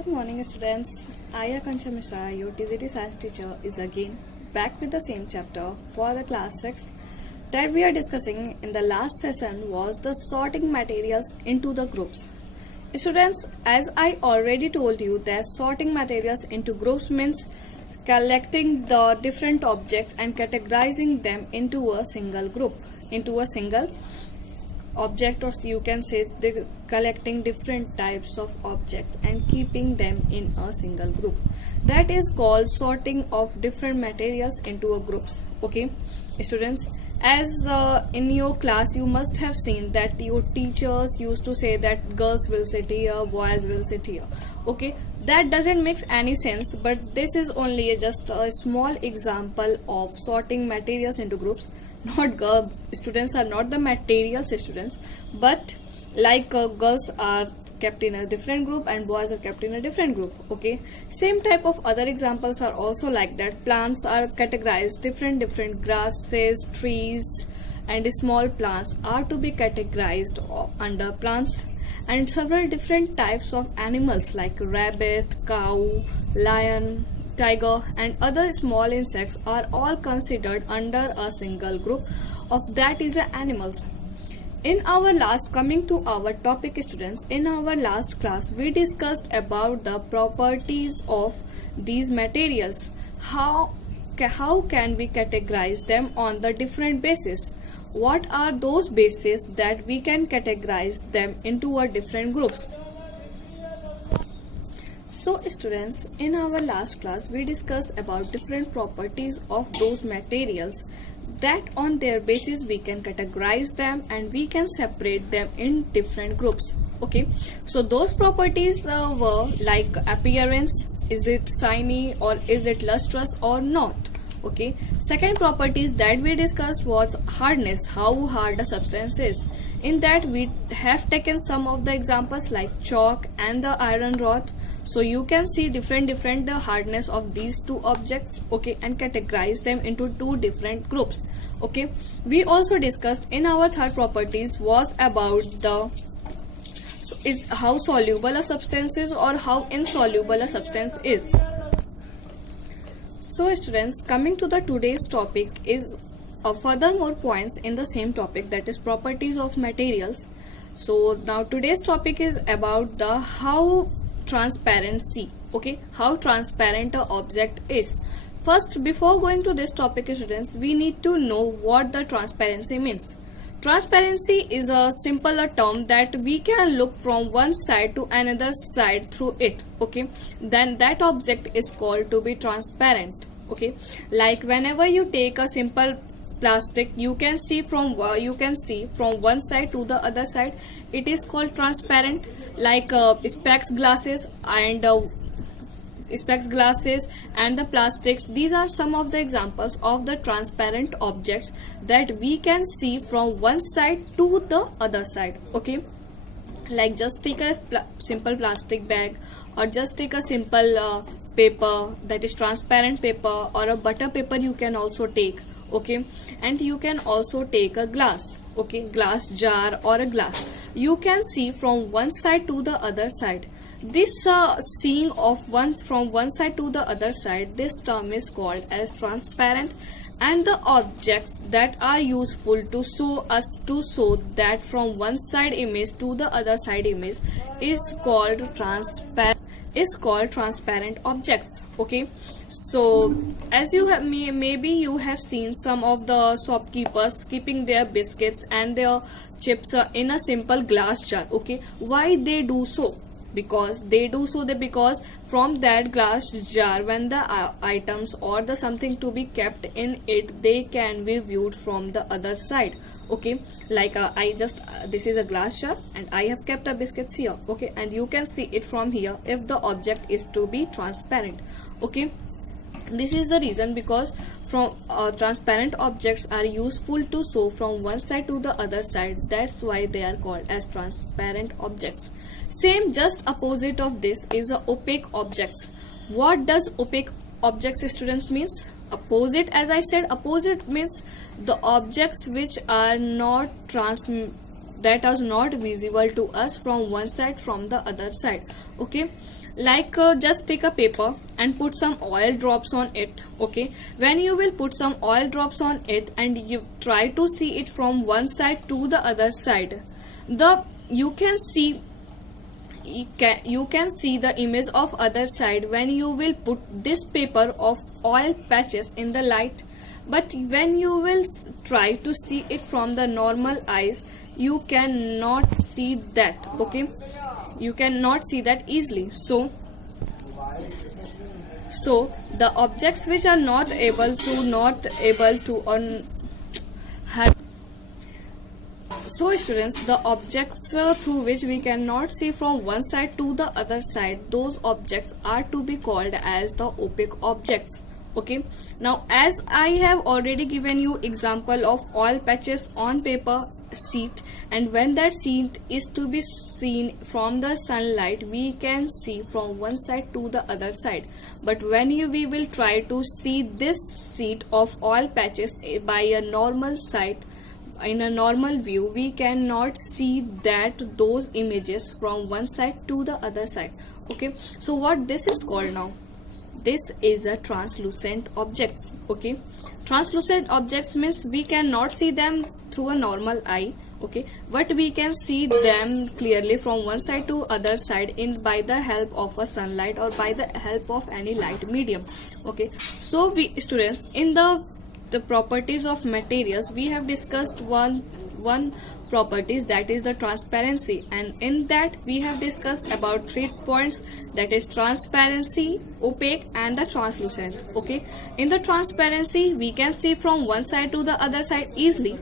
Good morning, students. I, Akanksha Mishra, your TGT science teacher, is again back with the same chapter for the class 6th that we are discussing. In the last session was the sorting materials into the groups. Students, as I already told you that sorting materials into groups means collecting the different objects and categorizing them into a single group, into a single object, or you can say the collecting different types of objects and keeping them in a single group. That is called sorting of different materials into a groups. Okay, students, as in your class you must have seen that your teachers used to say that girls will sit here, boys will sit here. Okay, that doesn't make any sense, but this is only just a small example of sorting materials into groups. Not girl students are not the materials students, but like girls are kept in a different group and boys are kept in a different group. Okay, same type of other examples are also like that. Plants are categorized different grasses, trees and small plants are to be categorized under plants, and several different types of animals like rabbit, cow, lion, tiger and other small insects are all considered under a single group of, that is animals. In our last, coming to our topic students, in our last class we discussed about the properties of these materials. How can we categorize them on the different basis? What are those bases that we can categorize them into a different groups? So students, in our last class we discussed about different properties of those materials, that on their basis we can categorize them and we can separate them in different groups. Okay, so those properties were like appearance, is it shiny or is it lustrous or not. Okay, second properties that we discussed was hardness, how hard a substance is. In that we have taken some of the examples like chalk and the iron rod, so you can see different hardness of these two objects. Okay, and categorize them into two different groups. Okay, we also discussed in our third properties was about the is how soluble a substance is or how insoluble a substance is. So students, coming to the today's topic is further more points in the same topic, that is properties of materials. So now today's topic is about the how transparency. Okay, how transparent a object is. First, before going to this topic students, we need to know what the transparency means. Transparency is a simpler term that we can look from one side to another side through it. Okay, then that object is called to be transparent. Okay, like whenever you take a simple plastic, you can see from one side to the other side, it is called transparent. Like specs glasses and the plastics, these are some of the examples of the transparent objects that we can see from one side to the other side. Okay, like just take a simple plastic bag, or just take a simple paper, that is transparent paper, or a butter paper you can also take. Okay, and you can also take a glass. Okay, glass jar or a glass, you can see from one side to the other side. This seeing of from one side to the other side, this term is called as transparent, and the objects that are useful to show that from one side image to the other side image is called transparent objects. Okay, so as you have maybe you have seen some of the shopkeepers keeping their biscuits and their chips in a simple glass jar. Okay, why they do so? Because from that glass jar, when the items or the something to be kept in it, they can be viewed from the other side. Okay, like this is a glass jar and I have kept a biscuits here. Okay, and you can see it from here if the object is to be transparent. Okay, this is the reason, because from transparent objects are useful to show from one side to the other side. That's why they are called as transparent objects. Same, just opposite of this is opaque objects. What does opaque objects students means? Opposite, as I said, opposite means the objects which are not visible to us from one side, from the other side. Okay, Like just take a paper and put some oil drops on it. Okay, when you will put some oil drops on it and you try to see it from one side to the other side, you can see the image of other side when you will put this paper of oil patches in the light. But when you will try to see it from the normal eyes, you cannot see that. Okay, you cannot see that easily. So the objects which are not able to have. So students, the objects through which we cannot see from one side to the other side, those objects are to be called as the opaque objects. Okay, now as I have already given you example of oil patches on paper sheet, and when that sheet is to be seen from the sunlight, we can see from one side to the other side. But when we will try to see this sheet of oil patches by a normal sight, in a normal view, we cannot see those images from one side to the other side. Okay, so what this is called now? This is a translucent objects. Okay, translucent objects means we cannot see them through a normal eye. Okay, but we can see them clearly from one side to other side by the help of a sunlight or by the help of any light medium. Okay, so we students, in the properties of materials, we have discussed one properties, that is the transparency, and in that we have discussed about 3 points, that is transparency, opaque and the translucent. Okay, in the transparency we can see from one side to the other side easily.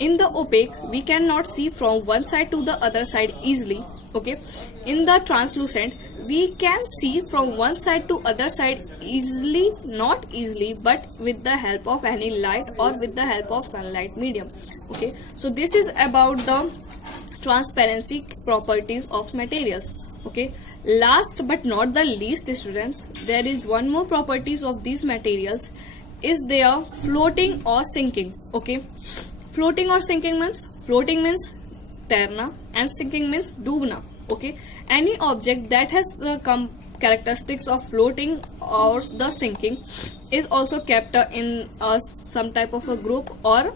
In the opaque we cannot see from one side to the other side easily. Okay, in the translucent we can see from one side to other side easily, not easily, but with the help of any light or with the help of sunlight medium. Okay, so this is about the transparency properties of materials. Okay, last but not the least students, there is one more properties of these materials, is their floating or sinking. Okay, floating or sinking means, floating means तैरना and sinking means Dumna. Okay, any object that has characteristics of floating or the sinking is also kept in some type of a group or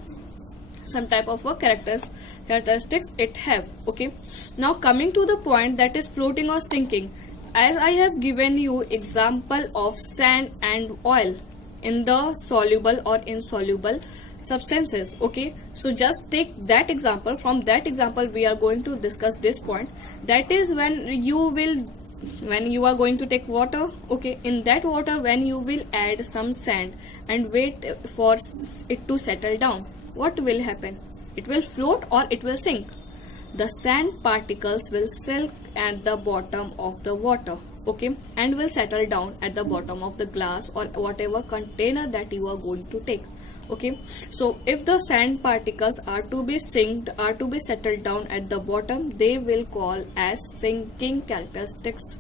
some type of a characteristics it have. Okay, now coming to the point, that is floating or sinking, as I have given you example of sand and oil in the soluble or insoluble substances. Okay, so just take that example. From that example we are going to discuss this point, that is when you are going to take water. Okay, in that water when you will add some sand and wait for it to settle down, what will happen? It will float or it will sink. The sand particles will sink at the bottom of the water. Okay, and will settle down at the bottom of the glass or whatever container that you are going to take. Okay, so if the sand particles are to be settled down at the bottom, they will call as sinking characteristics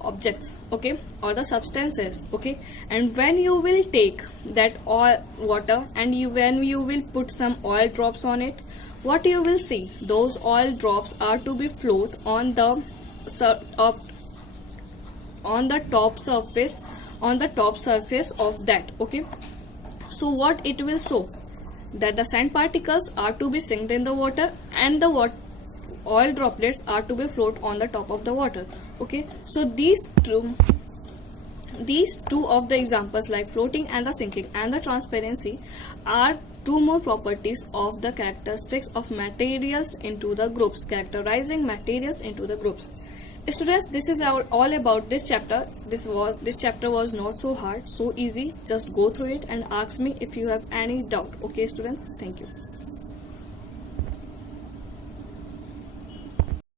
objects. Okay, or the substances. Okay, and when you will take that oil water and when you will put some oil drops on it, what you will see? Those oil drops are to be float on the top surface of that. Okay, so what it will show? That the sand particles are to be sinked in the water and the oil droplets are to be float on the top of the water. Okay, so these two of the examples, like floating and the sinking and the transparency, are two more properties of the characteristics of materials into the groups, characterizing materials into the groups. Students, this is all about this chapter. This chapter was not so hard, so easy. Just go through it and ask me if you have any doubt. Okay students, thank you.